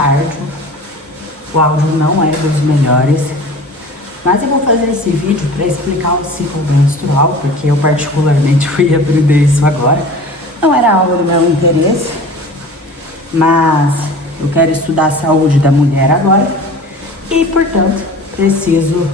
cardio, o áudio não é dos melhores, mas eu vou fazer esse vídeo para explicar o ciclo menstrual, porque eu particularmente fui aprender isso agora. Não era algo do meu interesse, mas eu quero estudar a saúde da mulher agora e, portanto, preciso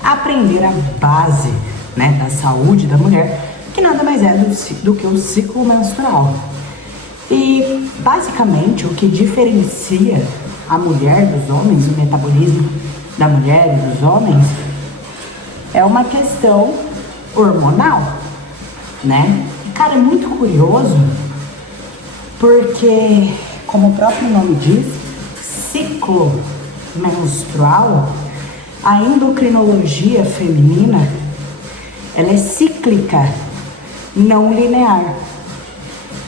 aprender a base, né, da saúde da mulher, que nada mais é do que o ciclo menstrual. E, basicamente, o que diferencia a mulher dos homens, o metabolismo da mulher e dos homens, é uma questão hormonal, né? E, cara, é muito curioso, porque, como o próprio nome diz, ciclo menstrual, a endocrinologia feminina, ela é cíclica, não linear.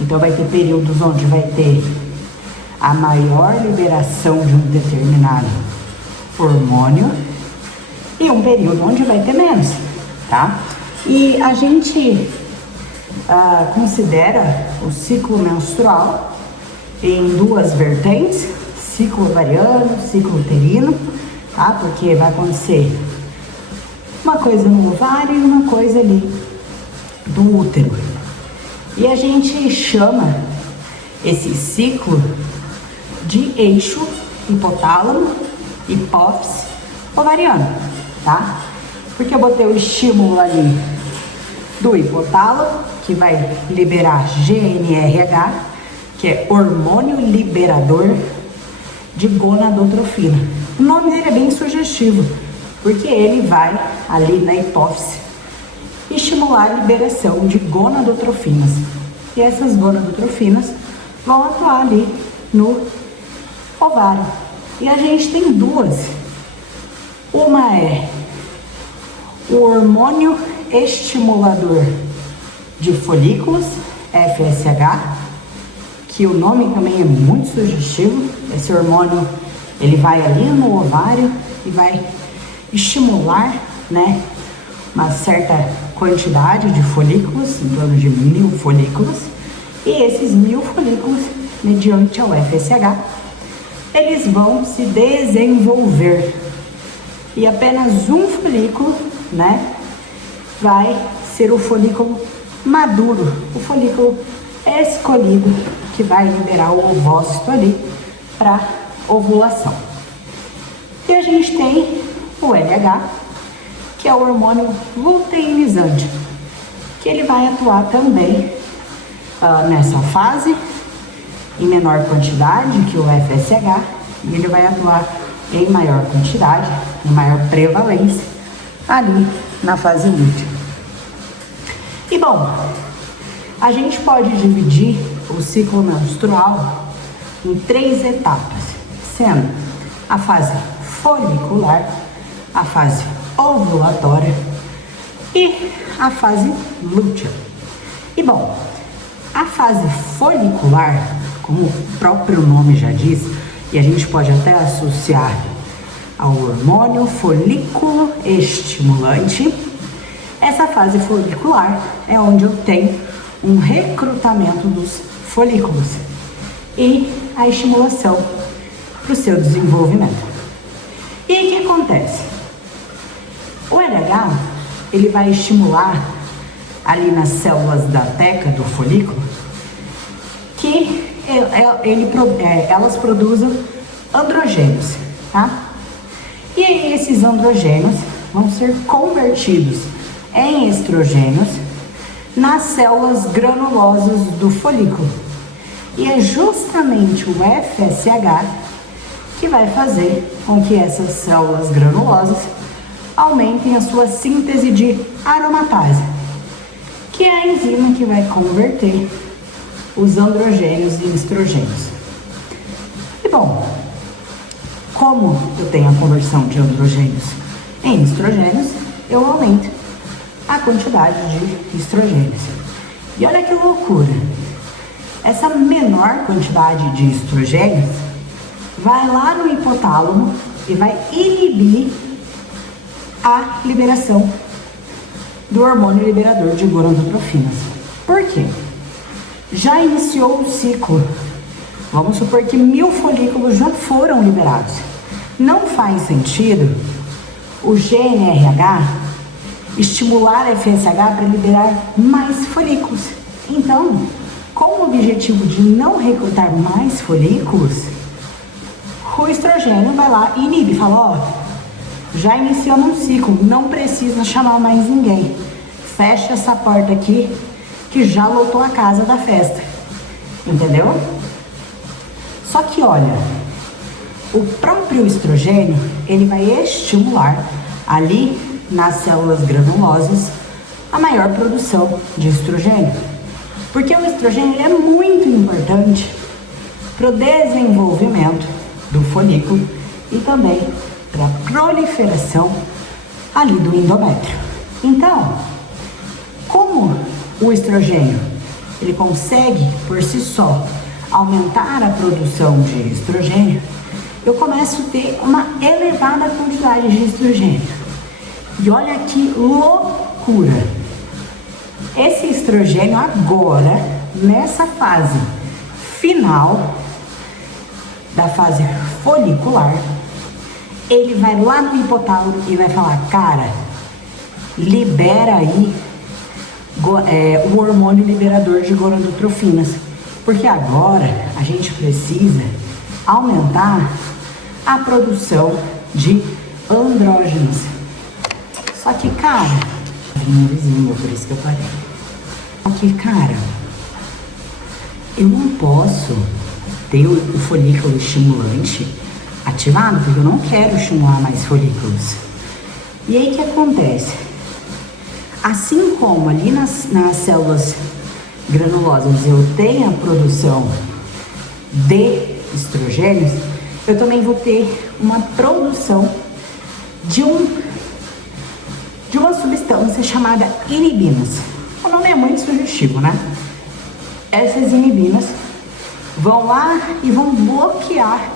Então vai ter períodos onde vai ter a maior liberação de um determinado hormônio e um período onde vai ter menos, tá? E a gente considera o ciclo menstrual em duas vertentes, ciclo ovariano, ciclo uterino, tá? Porque vai acontecer uma coisa no ovário e uma coisa ali do útero. E a gente chama esse ciclo de eixo hipotálamo, hipófise, ovariano, tá? Porque eu botei o estímulo ali do hipotálamo, que vai liberar GnRH, que é hormônio liberador de gonadotrofina. O nome dele é bem sugestivo, porque ele vai ali na hipófise estimular a liberação de gonadotrofinas. E essas gonadotrofinas vão atuar ali no ovário. E a gente tem duas. Uma é o hormônio estimulador de folículos, FSH, que o nome também é muito sugestivo. Esse hormônio, ele vai ali no ovário e vai estimular, né, uma certa quantidade de folículos, em torno de 1000 folículos, e esses 1000 folículos, mediante o FSH, eles vão se desenvolver, e apenas um folículo, né, vai ser o folículo maduro, o folículo escolhido, que vai liberar o ovócito ali para ovulação. E a gente tem o LH, que é o hormônio luteinizante, que ele vai atuar também nessa fase, em menor quantidade que o FSH, e ele vai atuar em maior quantidade, em maior prevalência, ali na fase lútea. E bom, a gente pode dividir o ciclo menstrual em 3 etapas, sendo a fase folicular, a fase ovulatória e a fase lútea. E bom, a fase folicular, como o próprio nome já diz, e a gente pode até associar ao hormônio folículo estimulante, essa fase folicular é onde eu tenho um recrutamento dos folículos e a estimulação para o seu desenvolvimento. E o que acontece? O LH, ele vai estimular ali nas células da teca do folículo que elas produzem androgênios, tá? E aí esses androgênios vão ser convertidos em estrogênios nas células granulosas do folículo. E é justamente o FSH que vai fazer com que essas células granulosas aumentem a sua síntese de aromatase, que é a enzima que vai converter os androgênios em estrogênios. E bom, como eu tenho a conversão de androgênios em estrogênios, eu aumento a quantidade de estrogênios. E olha que loucura! Essa menor quantidade de estrogênios vai lá no hipotálamo e vai inibir a liberação do hormônio liberador de gonadotrofinas. Por quê? Já iniciou o ciclo Vamos supor que 1000 folículos já foram liberados. Não faz sentido o GNRH estimular a FSH para liberar mais folículos. Então, com o objetivo de não recrutar mais folículos, o estrogênio vai lá e inibe, fala, ó, já iniciamos um ciclo, não precisa chamar mais ninguém. Fecha essa porta aqui, que já lotou a casa da festa. Entendeu? Só que, olha, o próprio estrogênio, ele vai estimular ali nas células granulosas a maior produção de estrogênio. Porque o estrogênio ele é muito importante para o desenvolvimento do folículo e também para a proliferação ali do endométrio. Então, como o estrogênio ele consegue por si só aumentar a produção de estrogênio, eu começo a ter uma elevada quantidade de estrogênio. E olha que loucura! Esse estrogênio agora, nessa fase final da fase folicular, ele vai lá no hipotálamo e vai falar, cara, libera aí o hormônio liberador de gonadotrofinas, porque agora a gente precisa aumentar a produção de andrógenos. Só que, cara, minha vizinha, por isso que eu parei. Só que, cara, eu não posso ter o folículo estimulante ativado, porque eu não quero estimular mais folículos. E aí o que acontece? Assim como ali nas células granulosas eu tenho a produção de estrogênios, eu também vou ter uma produção de uma substância chamada inibinas. O nome é muito sugestivo, né? Essas inibinas vão lá e vão bloquear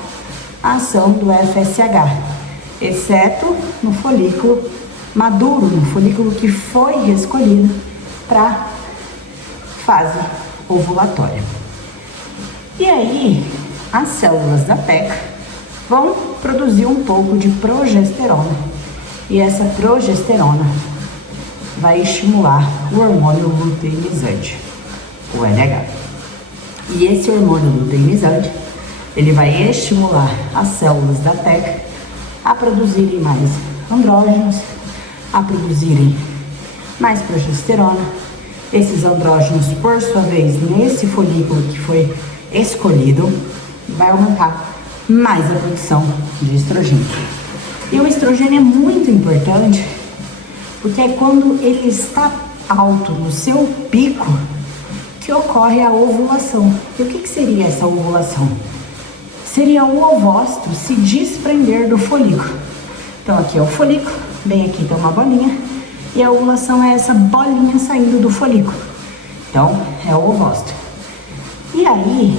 a ação do FSH, exceto no folículo maduro, no folículo que foi escolhido para fase ovulatória. E aí, as células da PECA vão produzir um pouco de progesterona. E essa progesterona vai estimular o hormônio luteinizante, o LH. E esse hormônio luteinizante, ele vai estimular as células da PECA a produzirem mais andrógenos, a produzirem mais progesterona. Esses andrógenos, por sua vez, nesse folículo que foi escolhido, vai aumentar mais a produção de estrogênio. E o estrogênio é muito importante porque é quando ele está alto no seu pico que ocorre a ovulação. E o que seria essa ovulação? Seria o ovócito se desprender do folículo. Então aqui é o folículo, bem aqui tem uma bolinha, e a ovulação é essa bolinha saindo do folículo. Então é o ovócito. E aí,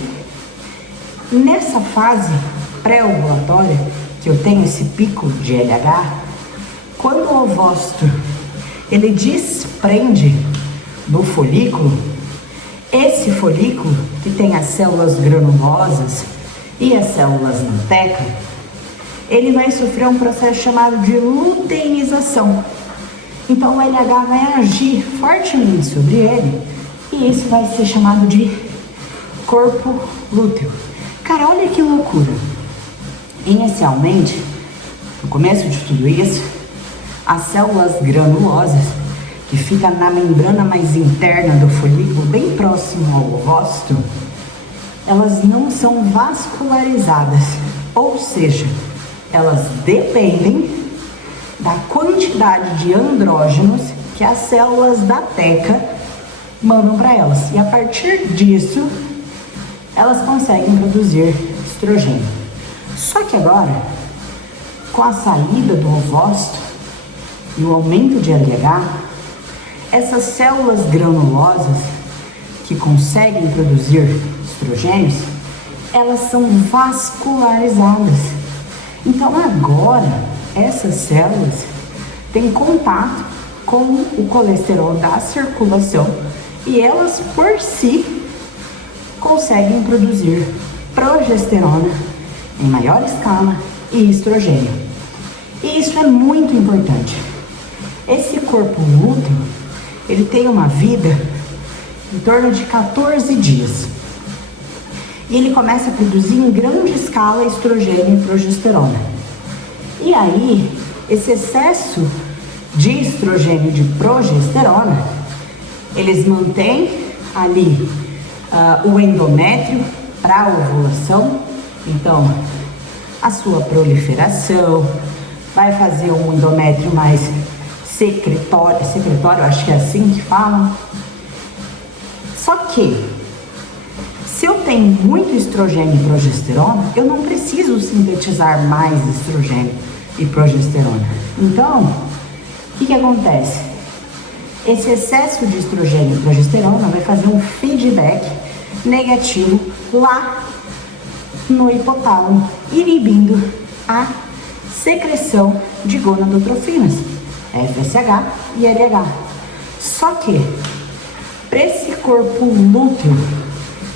nessa fase pré-ovulatória, que eu tenho esse pico de LH, quando o ovócito ele desprende do folículo, esse folículo que tem as células granulosas e as células na PECA, ele vai sofrer um processo chamado de luteinização. Então o LH vai agir fortemente sobre ele e isso vai ser chamado de corpo lúteo. Cara, olha que loucura! Inicialmente, no começo de tudo isso, as células granulosas, que ficam na membrana mais interna do folículo, bem próximo ao ovócito, elas não são vascularizadas, ou seja, elas dependem da quantidade de andrógenos que as células da PECA mandam para elas. E a partir disso, elas conseguem produzir estrogênio. Só que agora, com a saída do ovócito e o aumento de LH, essas células granulosas que conseguem produzir estrogênios, elas são vascularizadas. Então agora, essas células têm contato com o colesterol da circulação e elas por si conseguem produzir progesterona em maior escala e estrogênio. E isso é muito importante. Esse corpo lúteo, ele tem uma vida em torno de 14 dias. E ele começa a produzir em grande escala estrogênio e progesterona. E aí, esse excesso de estrogênio e de progesterona, eles mantêm ali o endométrio para a ovulação. Então, a sua proliferação vai fazer um endométrio mais secretório, acho que é assim que falam. Só que, se eu tenho muito estrogênio e progesterona, eu não preciso sintetizar mais estrogênio e progesterona. Então, o que acontece? Esse excesso de estrogênio e progesterona vai fazer um feedback negativo lá no hipotálamo, inibindo a secreção de gonadotrofinas, FSH e LH. Só que, para esse corpo lúteo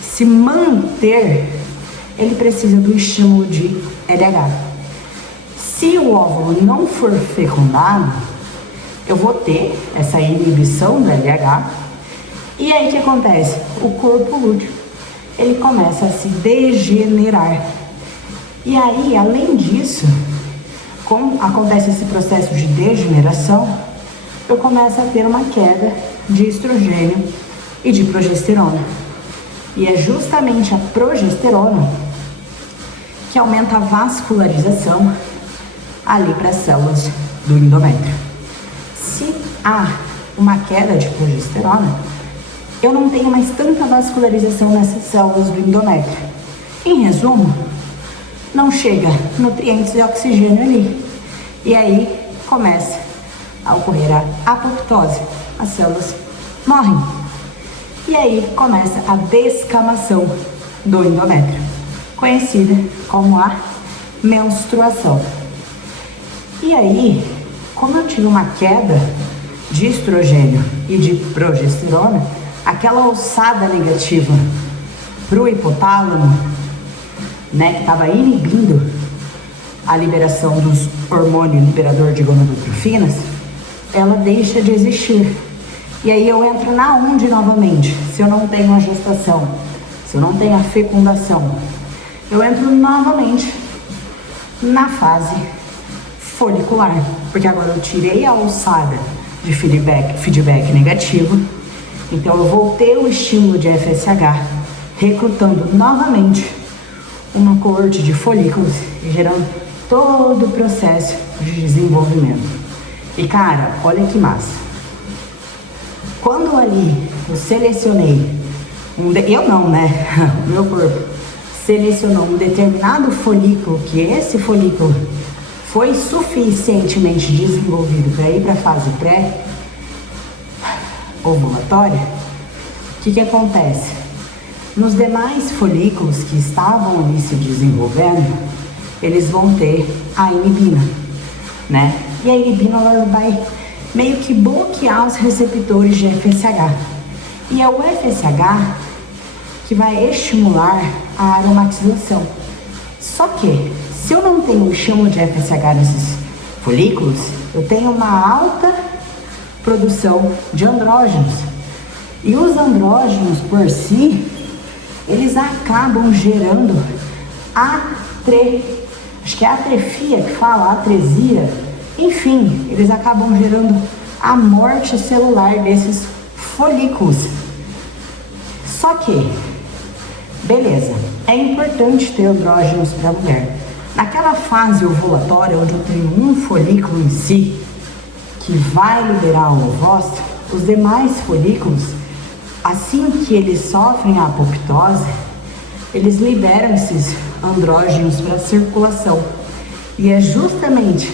se manter, ele precisa do estímulo de LH. Se o óvulo não for fecundado, eu vou ter essa inibição do LH. E aí o que acontece? O corpo lúteo, ele começa a se degenerar. E aí, além disso, como acontece esse processo de degeneração, eu começo a ter uma queda de estrogênio e de progesterona. E é justamente a progesterona que aumenta a vascularização ali para as células do endométrio. Se há uma queda de progesterona, eu não tenho mais tanta vascularização nessas células do endométrio. Em resumo, não chega nutrientes e oxigênio ali. E aí começa a ocorrer a apoptose. As células morrem. E aí começa a descamação do endométrio, conhecida como a menstruação. E aí, como eu tive uma queda de estrogênio e de progesterona, aquela alçada negativa para o hipotálamo, né, que estava inibindo a liberação dos hormônios liberador de gonadotrofinas, ela deixa de existir. E aí eu entro na onde novamente? Se eu não tenho a gestação, se eu não tenho a fecundação, eu entro novamente na fase folicular, porque agora eu tirei a alçada de feedback negativo, então eu vou ter o estímulo de FSH, recrutando novamente uma coorte de folículos e gerando todo o processo de desenvolvimento. E cara, olha que massa. Quando ali eu selecionei, eu não, né? O meu corpo selecionou um determinado folículo, que esse folículo foi suficientemente desenvolvido para ir para a fase pré-ovulatória, o que acontece? Nos demais folículos que estavam ali se desenvolvendo, eles vão ter a inibina, né? E a inibina ela vai meio que bloquear os receptores de FSH. E é o FSH que vai estimular a aromatização. Só que, se eu não tenho o estímulo de FSH nesses folículos, eu tenho uma alta produção de andrógenos. E os andrógenos, por si, eles acabam gerando acho que é atrefia que fala, atresia. Enfim, eles acabam gerando a morte celular desses folículos. Só que, beleza, é importante ter andrógenos para a mulher. Naquela fase ovulatória, onde eu tenho um folículo em si, que vai liberar o ovócito, os demais folículos, assim que eles sofrem a apoptose, eles liberam esses andrógenos para a circulação. E é justamente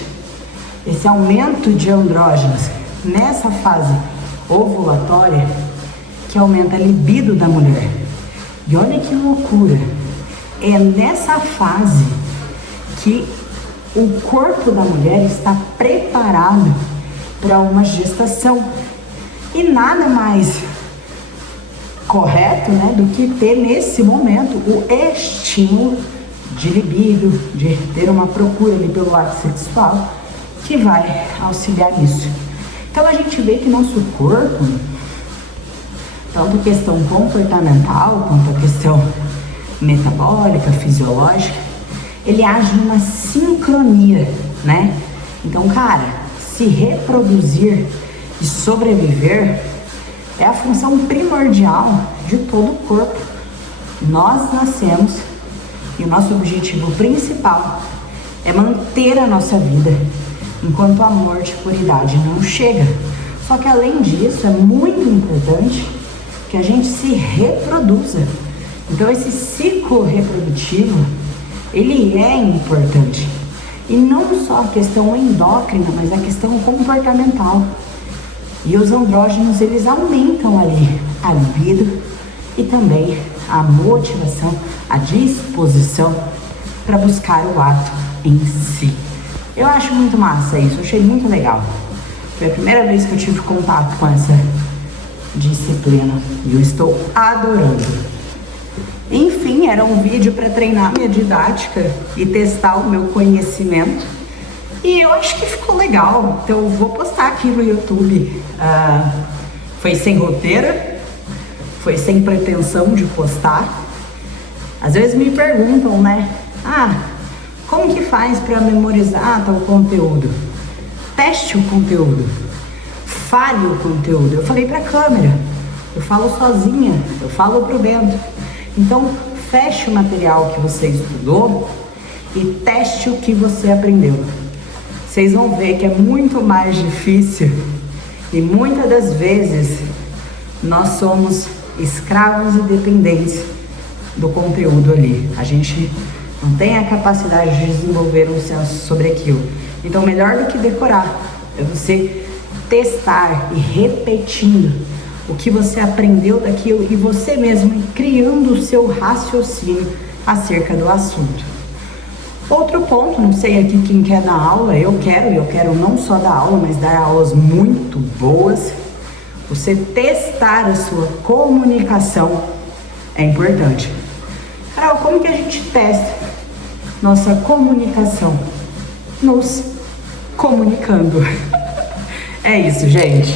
esse aumento de andrógenos nessa fase ovulatória que aumenta a libido da mulher. E olha que loucura, é nessa fase que o corpo da mulher está preparado para uma gestação. E nada mais correto, né, do que ter nesse momento o estímulo de libido, de ter uma procura ali pelo ato sexual, que vai auxiliar nisso. Então a gente vê que nosso corpo, tanto a questão comportamental quanto a questão metabólica, fisiológica, ele age numa sincronia, né? Então, cara, se reproduzir e sobreviver é a função primordial de todo o corpo. Nós nascemos e o nosso objetivo principal é manter a nossa vida enquanto a morte por idade não chega. Só que além disso, é muito importante que a gente se reproduza. Então esse ciclo reprodutivo, ele é importante. E não só a questão endócrina, mas a questão comportamental. E os andrógenos, eles aumentam ali a libido e também a motivação, a disposição para buscar o ato em si. Eu acho muito massa isso, eu achei muito legal. Foi a primeira vez que eu tive contato com essa disciplina e eu estou adorando. Enfim, era um vídeo para treinar minha didática e testar o meu conhecimento. E eu acho que ficou legal, então eu vou postar aqui no YouTube. Foi sem roteiro, foi sem pretensão de postar. Às vezes me perguntam, né? Como que faz para memorizar tal conteúdo? Teste o conteúdo, fale o conteúdo. Eu falei para a câmera, eu falo sozinha, eu falo pro Bento. Então, feche o material que você estudou e teste o que você aprendeu. Vocês vão ver que é muito mais difícil e muitas das vezes nós somos escravos e dependentes do conteúdo ali. A gente não tem a capacidade de desenvolver um senso sobre aquilo. Então, melhor do que decorar é você testar e repetindo o que você aprendeu daquilo e você mesmo criando o seu raciocínio acerca do assunto. Outro ponto, não sei aqui quem quer dar aula, eu quero não só dar aula, mas dar aulas muito boas. Você testar a sua comunicação é importante. Carol, como que a gente testa nossa comunicação? Nos comunicando. É isso, gente.